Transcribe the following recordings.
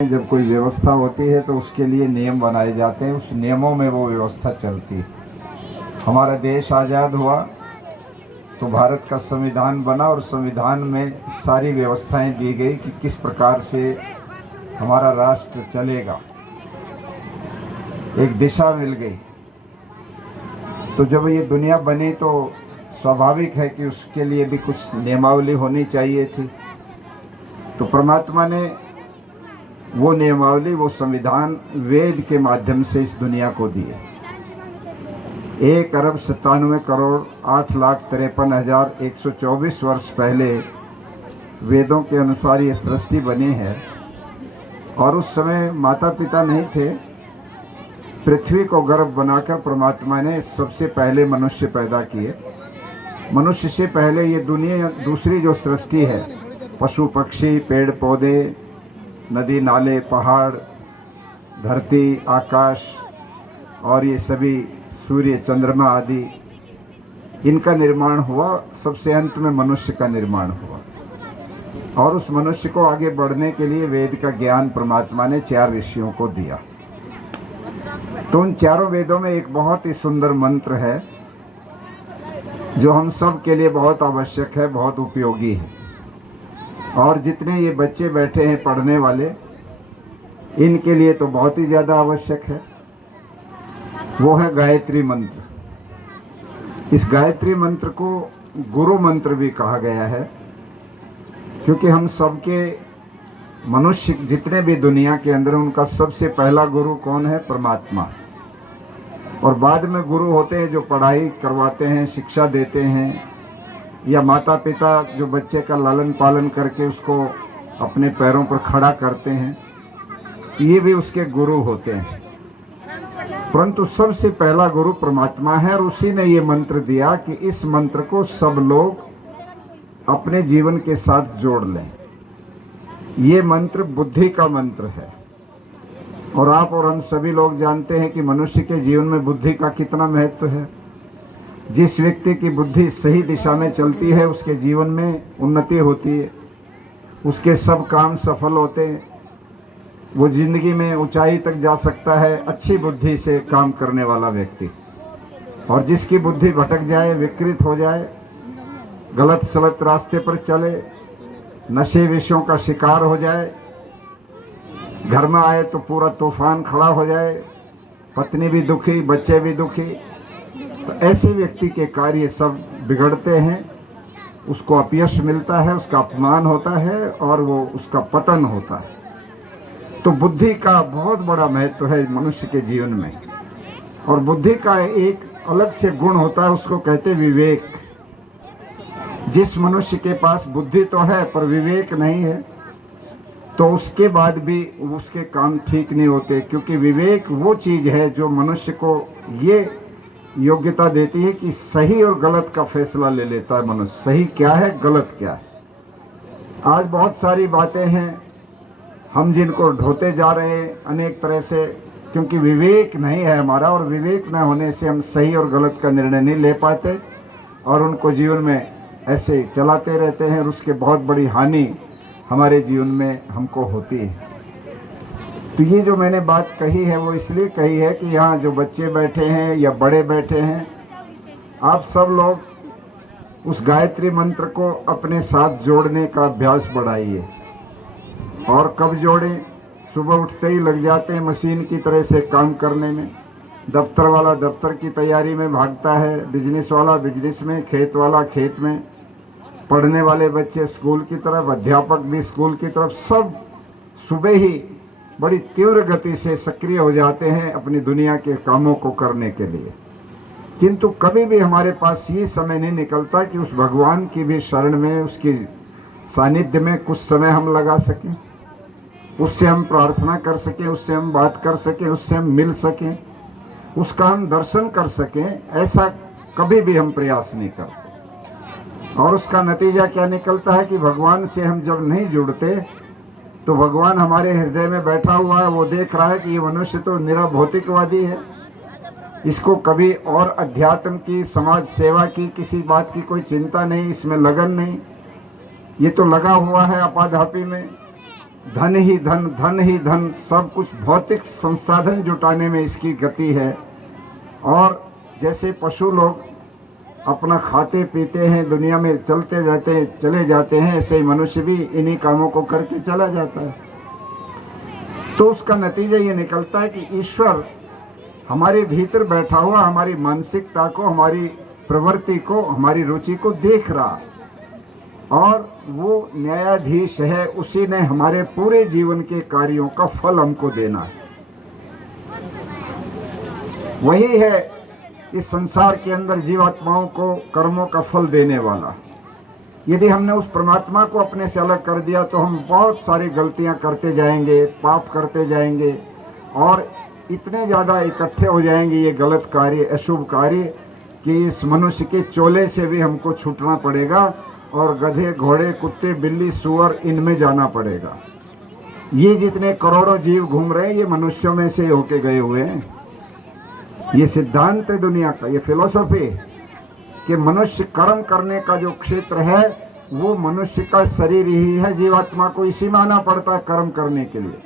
जब कोई व्यवस्था होती है तो उसके लिए नियम बनाए जाते हैं, उस नियमों में वो व्यवस्था चलती है। हमारा देश आज़ाद हुआ तो भारत का संविधान बना और संविधान में सारी व्यवस्थाएं दी गई कि किस प्रकार से हमारा राष्ट्र चलेगा, एक दिशा मिल गई। तो जब ये दुनिया बनी तो स्वाभाविक है कि उसके लिए भी कुछ नियमावली होनी चाहिए थी। तो परमात्मा ने वो नियमावली, वो संविधान वेद के माध्यम से इस दुनिया को दिए। 1,97,08,53,124 वर्ष पहले वेदों के अनुसार ये सृष्टि बनी है। और उस समय माता पिता नहीं थे। पृथ्वी को गर्भ बनाकर परमात्मा ने सबसे पहले मनुष्य पैदा किए। मनुष्य से पहले ये दुनिया, दूसरी जो सृष्टि है, पशु पक्षी, पेड़ पौधे, नदी नाले, पहाड़, धरती, आकाश और ये सभी सूर्य चंद्रमा आदि, इनका निर्माण हुआ। सबसे अंत में मनुष्य का निर्माण हुआ। और उस मनुष्य को आगे बढ़ने के लिए वेद का ज्ञान परमात्मा ने 4 ऋषियों को दिया। तो उन चारों वेदों में एक बहुत ही सुंदर मंत्र है जो हम सब के लिए बहुत आवश्यक है, बहुत उपयोगी है। और जितने ये बच्चे बैठे हैं पढ़ने वाले, इनके लिए तो बहुत ही ज़्यादा आवश्यक है। वो है गायत्री मंत्र। इस गायत्री मंत्र को गुरु मंत्र भी कहा गया है, क्योंकि हम सबके, मनुष्य जितने भी दुनिया के अंदर, उनका सबसे पहला गुरु कौन है? परमात्मा। और बाद में गुरु होते हैं जो पढ़ाई करवाते हैं, शिक्षा देते हैं, या माता पिता जो बच्चे का लालन पालन करके उसको अपने पैरों पर खड़ा करते हैं, ये भी उसके गुरु होते हैं। परंतु सबसे पहला गुरु परमात्मा है। और उसी ने ये मंत्र दिया कि इस मंत्र को सब लोग अपने जीवन के साथ जोड़ लें। ये मंत्र बुद्धि का मंत्र है। और आप और हम सभी लोग जानते हैं कि मनुष्य के जीवन में बुद्धि का कितना महत्व है। जिस व्यक्ति की बुद्धि सही दिशा में चलती है, उसके जीवन में उन्नति होती है, उसके सब काम सफल होते हैं, वो जिंदगी में ऊंचाई तक जा सकता है, अच्छी बुद्धि से काम करने वाला व्यक्ति। और जिसकी बुद्धि भटक जाए, विकृत हो जाए, गलत सलत रास्ते पर चले, नशे विषयों का शिकार हो जाए, घर में आए तो पूरा तूफान खड़ा हो जाए, पत्नी भी दुखी, बच्चे भी दुखी, तो ऐसे व्यक्ति के कार्य सब बिगड़ते हैं, उसको अपयश मिलता है, उसका अपमान होता है और वो उसका पतन होता है। तो बुद्धि का बहुत बड़ा महत्व है मनुष्य के जीवन में। और बुद्धि का एक अलग से गुण होता है, उसको कहते विवेक। जिस मनुष्य के पास बुद्धि तो है पर विवेक नहीं है, तो उसके बाद भी उसके काम ठीक नहीं होते, क्योंकि विवेक वो चीज है जो मनुष्य को ये योग्यता देती है कि सही और गलत का फैसला ले लेता है मनुष्य। सही क्या है, गलत क्या है। आज बहुत सारी बातें हैं हम जिनको ढोते जा रहे हैं अनेक तरह से, क्योंकि विवेक नहीं है हमारा। और विवेक न होने से हम सही और गलत का निर्णय नहीं ले पाते और उनको जीवन में ऐसे चलाते रहते हैं, और उसके बहुत बड़ी हानि हमारे जीवन में हमको होती है। तो ये जो मैंने बात कही है वो इसलिए कही है कि यहाँ जो बच्चे बैठे हैं या बड़े बैठे हैं, आप सब लोग उस गायत्री मंत्र को अपने साथ जोड़ने का अभ्यास बढ़ाइए। और कब जोड़ें? सुबह उठते ही लग जाते हैं मशीन की तरह से काम करने में। दफ्तर वाला दफ्तर की तैयारी में भागता है, बिजनेस वाला बिजनेस में, खेत वाला खेत में, पढ़ने वाले बच्चे स्कूल की तरफ, अध्यापक भी स्कूल की तरफ। सब सुबह ही बड़ी तीव्र गति से सक्रिय हो जाते हैं अपनी दुनिया के कामों को करने के लिए। किंतु कभी भी हमारे पास ये समय नहीं निकलता कि उस भगवान की भी शरण में, उसकी सानिध्य में कुछ समय हम लगा सकें, उससे हम प्रार्थना कर सकें, उससे हम बात कर सकें, उससे हम मिल सकें, उसका हम दर्शन कर सकें। ऐसा कभी भी हम प्रयास नहीं करते। और उसका नतीजा क्या निकलता है कि भगवान से हम जब नहीं जुड़ते तो भगवान हमारे हृदय में बैठा हुआ है, वो देख रहा है कि ये मनुष्य तो निरा भौतिकवादी है, इसको कभी और अध्यात्म की, समाज सेवा की, किसी बात की कोई चिंता नहीं, इसमें लगन नहीं, ये तो लगा हुआ है अपाधापी में। धन ही धन, धन ही धन, सब कुछ भौतिक संसाधन जुटाने में इसकी गति है। और जैसे पशु लोग अपना खाते पीते हैं, दुनिया में चलते रहते चले जाते हैं, ऐसे ही मनुष्य भी इन्हीं कामों को करके चला जाता है। तो उसका नतीजा ये निकलता है कि ईश्वर हमारे भीतर बैठा हुआ हमारी मानसिकता को, हमारी प्रवृत्ति को, हमारी रुचि को देख रहा, और वो न्यायाधीश है। उसी ने हमारे पूरे जीवन के कार्यों का फल हमको देना है। वही है इस संसार के अंदर जीवात्माओं को कर्मों का फल देने वाला। यदि हमने उस परमात्मा को अपने से अलग कर दिया तो हम बहुत सारी गलतियां करते जाएंगे, पाप करते जाएंगे, और इतने ज़्यादा इकट्ठे हो जाएंगे ये गलत कार्य, अशुभ कार्य, कि इस मनुष्य के चोले से भी हमको छूटना पड़ेगा और गधे, घोड़े, कुत्ते, बिल्ली, सुअर, इनमें जाना पड़ेगा। ये जितने करोड़ों जीव घूम रहे हैं ये मनुष्यों में से होके गए हुए हैं। ये सिद्धांत है दुनिया का, ये फिलॉसफी कि मनुष्य कर्म करने का जो क्षेत्र है वो मनुष्य का शरीर ही है। जीवात्मा को इसी में आना पड़ता है कर्म करने के लिए।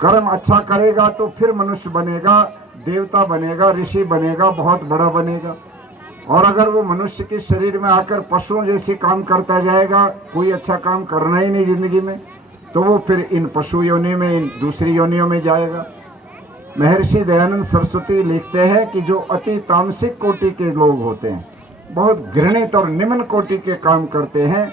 कर्म अच्छा करेगा तो फिर मनुष्य बनेगा, देवता बनेगा, ऋषि बनेगा, बहुत बड़ा बनेगा। और अगर वो मनुष्य के शरीर में आकर पशुओं जैसे काम करता जाएगा, कोई अच्छा काम करना ही नहीं जिंदगी में, तो वो फिर इन पशु योनि में, इन दूसरी योनियों में जाएगा। महर्षि दयानंद सरस्वती लिखते हैं कि जो अति तामसिक कोटि के लोग होते हैं, बहुत घृणित और निम्न कोटि के काम करते हैं,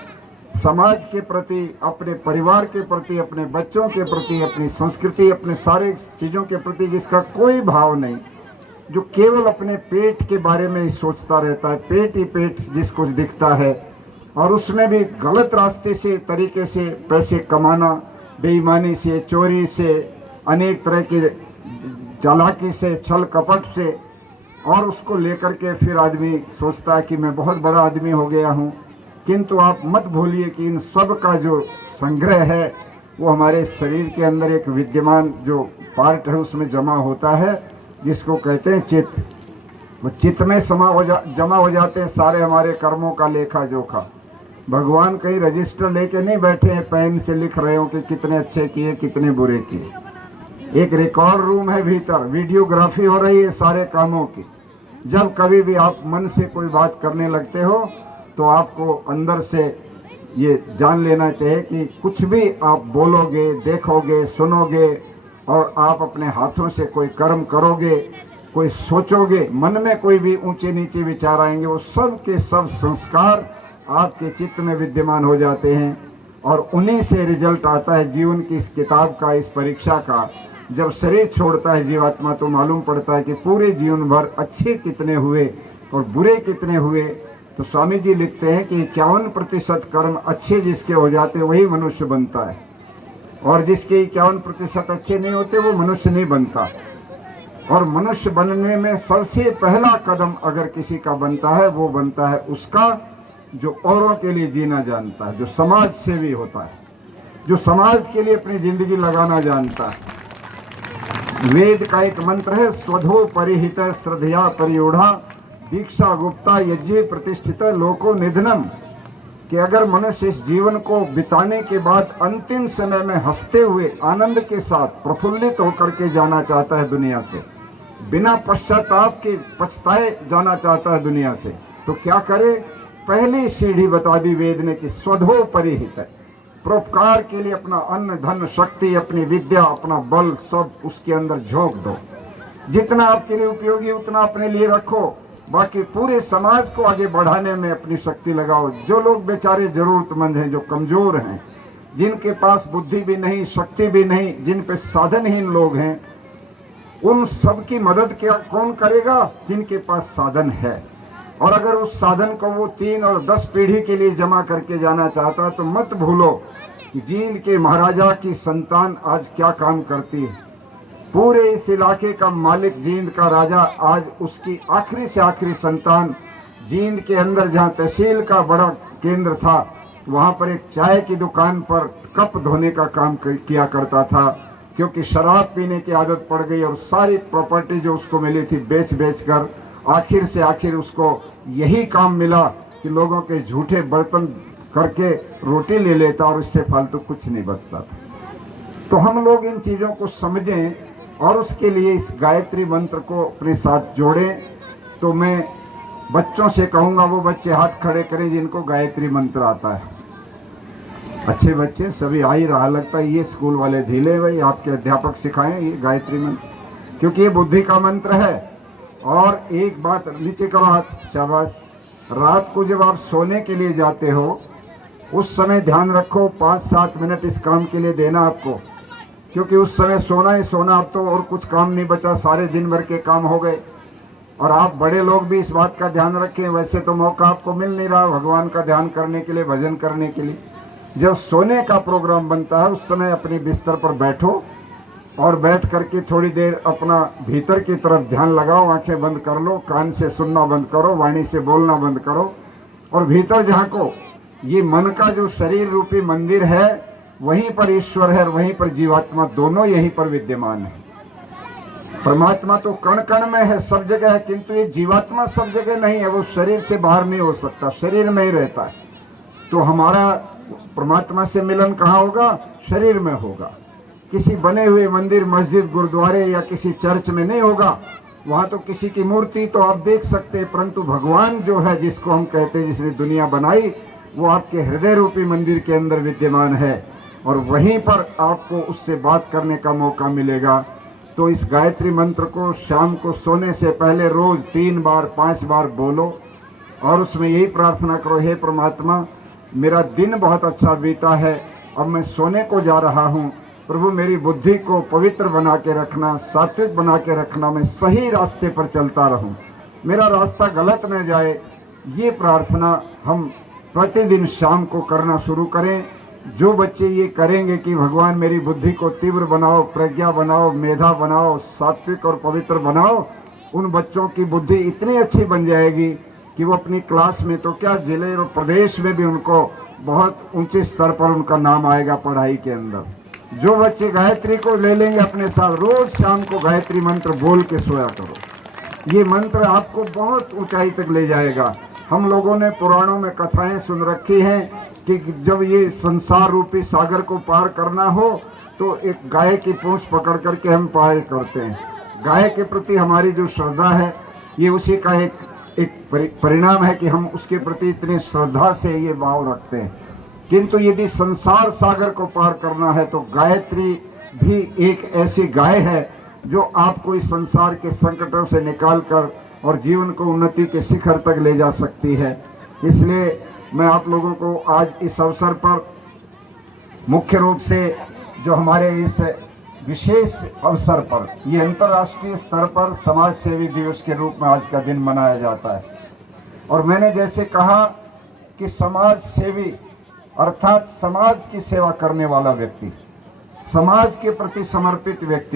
समाज के प्रति, अपने परिवार के प्रति, अपने बच्चों के प्रति, अपनी संस्कृति, अपने सारे चीज़ों के प्रति जिसका कोई भाव नहीं, जो केवल अपने पेट के बारे में ही सोचता रहता है, पेट ही पेट जिसको दिखता है, और उसमें भी गलत रास्ते से, तरीके से पैसे कमाना, बेईमानी से, चोरी से, अनेक तरह की चालाकी से, छल कपट से, और उसको लेकर के फिर आदमी सोचता है कि मैं बहुत बड़ा आदमी हो गया हूँ। किंतु आप मत भूलिए कि इन सब का जो संग्रह है वो हमारे शरीर के अंदर एक विद्यमान जो पार्ट है उसमें जमा होता है, जिसको कहते हैं चित्त। वो चित्त में जमा हो जाते हैं सारे हमारे कर्मों का लेखा जोखा। भगवान कहीं रजिस्टर लेके नहीं बैठे हैं, पेन से लिख रहे हो कि कितने अच्छे किए, कितने बुरे किए। एक रिकॉर्ड रूम है भीतर, वीडियोग्राफी हो रही है सारे कामों की। जब कभी भी आप मन से कोई बात करने लगते हो तो आपको अंदर से ये जान लेना चाहिए कि कुछ भी आप बोलोगे, देखोगे, सुनोगे, और आप अपने हाथों से कोई कर्म करोगे, कोई सोचोगे, मन में कोई भी ऊंचे नीचे विचार आएंगे, वो सब के सब संस्कार आपके चित्त में विद्यमान हो जाते हैं, और उन्हीं से रिजल्ट आता है जीवन की इस किताब का, इस परीक्षा का। जब शरीर छोड़ता है जीवात्मा तो मालूम पड़ता है कि पूरे जीवन भर अच्छे कितने हुए और बुरे कितने हुए। तो स्वामी जी लिखते हैं कि 51% कर्म अच्छे जिसके हो जाते वही मनुष्य बनता है, और जिसके 51% अच्छे नहीं होते वो मनुष्य नहीं बनता। और मनुष्य बनने में सबसे पहला कदम अगर किसी का बनता है वो बनता है उसका जो औरों के लिए जीना जानता है, जो समाज सेवी होता है, जो समाज के लिए अपनी जिंदगी लगाना जानता है। वेद का एक मंत्र है, स्वधो परिहित श्रद्धया परियूढ़ा दीक्षा गुप्ता यज्ञ प्रतिष्ठित लोको निधनम, कि अगर मनुष्य इस जीवन को बिताने के बाद अंतिम समय में हंसते हुए, आनंद के साथ, प्रफुल्लित होकर के जाना चाहता है दुनिया से, बिना पश्चाताप के पछताए जाना चाहता है दुनिया से, तो क्या करे? पहली सीढ़ी बता दी वेद ने कि स्वधो परिहित, परोपकार के लिए अपना अन्न, धन, शक्ति, अपनी विद्या, अपना बल सब उसके अंदर झोंक दो। जितना आपके लिए उपयोगी उतना अपने लिए रखो, बाकी पूरे समाज को आगे बढ़ाने में अपनी शक्ति लगाओ। जो लोग बेचारे जरूरतमंद हैं, जो कमजोर हैं, जिनके पास बुद्धि भी नहीं, शक्ति भी नहीं, जिन पे साधनहीन लोग हैं, उन सब की मदद क्या कौन करेगा? जिनके पास साधन है। और अगर उस साधन को वो 3 और 10 पीढ़ी के लिए जमा करके जाना चाहता है तो मत भूलो कि जींद के महाराजा की संतान आज क्या काम करती है। पूरे इस इलाके का मालिक जींद का राजा, आज उसकी आखिरी से आखिरी संतान जींद के अंदर जहाँ तहसील का बड़ा केंद्र था, वहाँ पर एक चाय की दुकान पर कप धोने का काम किया करता था, क्योंकि शराब पीने की आदत पड़ गई और सारी प्रॉपर्टी जो उसको मिली थी बेच बेच कर आखिर से आखिर उसको यही काम मिला कि लोगों के झूठे बर्तन करके रोटी ले लेता और इससे फालतू कुछ नहीं बचता था। तो हम लोग इन चीज़ों को समझें और उसके लिए इस गायत्री मंत्र को अपने साथ जोड़ें। तो मैं बच्चों से कहूँगा वो बच्चे हाथ खड़े करें जिनको गायत्री मंत्र आता है। अच्छे बच्चे सभी आ ही रहा, लगता है ये स्कूल वाले ढीले, भाई आपके अध्यापक सिखाएं ये गायत्री मंत्र, क्योंकि ये बुद्धि का मंत्र है। और एक बात, नीचे करो हाथ, शाबाश। रात को जब आप सोने के लिए जाते हो उस समय ध्यान रखो 5-7 मिनट इस काम के लिए देना आपको, क्योंकि उस समय सोना ही सोना, अब तो और कुछ काम नहीं बचा, सारे दिन भर के काम हो गए। और आप बड़े लोग भी इस बात का ध्यान रखें, वैसे तो मौका आपको मिल नहीं रहा भगवान का ध्यान करने के लिए, भजन करने के लिए। जब सोने का प्रोग्राम बनता है उस समय अपने बिस्तर पर बैठो और बैठ करके थोड़ी देर अपना भीतर की तरफ ध्यान लगाओ, आंखें बंद कर लो, कान से सुनना बंद करो, वाणी से बोलना बंद करो और भीतर झांको। ये मन का जो शरीर रूपी मंदिर है वहीं पर ईश्वर है और वहीं पर जीवात्मा, दोनों यहीं पर विद्यमान है। परमात्मा तो कण कण में है, सब जगह है, किंतु ये जीवात्मा सब जगह नहीं है, वो शरीर से बाहर नहीं हो सकता, शरीर में ही रहता है। तो हमारा परमात्मा से मिलन कहाँ होगा? शरीर में होगा। किसी बने हुए मंदिर, मस्जिद, गुरुद्वारे या किसी चर्च में नहीं होगा। वहां तो किसी की मूर्ति तो आप देख सकते हैं, परंतु भगवान जो है, जिसको हम कहते हैं, जिसने दुनिया बनाई, वो आपके हृदय रूपी मंदिर के अंदर विद्यमान है और वहीं पर आपको उससे बात करने का मौका मिलेगा। तो इस गायत्री मंत्र को शाम को सोने से पहले रोज 3 बार 5 बार बोलो और उसमें यही प्रार्थना करो, हे परमात्मा, मेरा दिन बहुत अच्छा बीता है, अब मैं सोने को जा रहा हूँ, प्रभु मेरी बुद्धि को पवित्र बना के रखना, सात्विक बना के रखना, मैं सही रास्ते पर चलता रहूं, मेरा रास्ता गलत न जाए। ये प्रार्थना हम प्रतिदिन शाम को करना शुरू करें। जो बच्चे ये करेंगे कि भगवान मेरी बुद्धि को तीव्र बनाओ, प्रज्ञा बनाओ, मेधा बनाओ, सात्विक और पवित्र बनाओ, उन बच्चों की बुद्धि इतनी अच्छी बन जाएगी कि वो अपनी क्लास में तो क्या, जिले और प्रदेश में भी उनको बहुत ऊंचे स्तर पर उनका नाम आएगा पढ़ाई के अंदर। जो बच्चे गायत्री को ले लेंगे अपने साथ, रोज शाम को गायत्री मंत्र बोल के सोया करो। ये मंत्र आपको बहुत ऊंचाई तक ले जाएगा। हम लोगों ने पुराणों में कथाएं सुन रखी हैं कि जब ये संसार रूपी सागर को पार करना हो तो एक गाय की पूंछ पकड़ करके हम पार करते हैं। गाय के प्रति हमारी जो श्रद्धा है, ये उसी का एक परिणाम है कि हम उसके प्रति इतनी श्रद्धा से ये भाव रखते हैं। किंतु यदि संसार सागर को पार करना है तो गायत्री भी एक ऐसी गाय है जो आपको इस संसार के संकटों से निकालकर और जीवन को उन्नति के शिखर तक ले जा सकती है। इसलिए मैं आप लोगों को आज इस अवसर पर मुख्य रूप से जो हमारे इस विशेष अवसर पर, ये अंतर्राष्ट्रीय स्तर पर समाज सेवी दिवस के रूप में आज का दिन मनाया जाता है। और मैंने जैसे कहा कि समाज सेवी अर्थात समाज की सेवा करने वाला व्यक्ति, समाज के प्रति समर्पित व्यक्ति,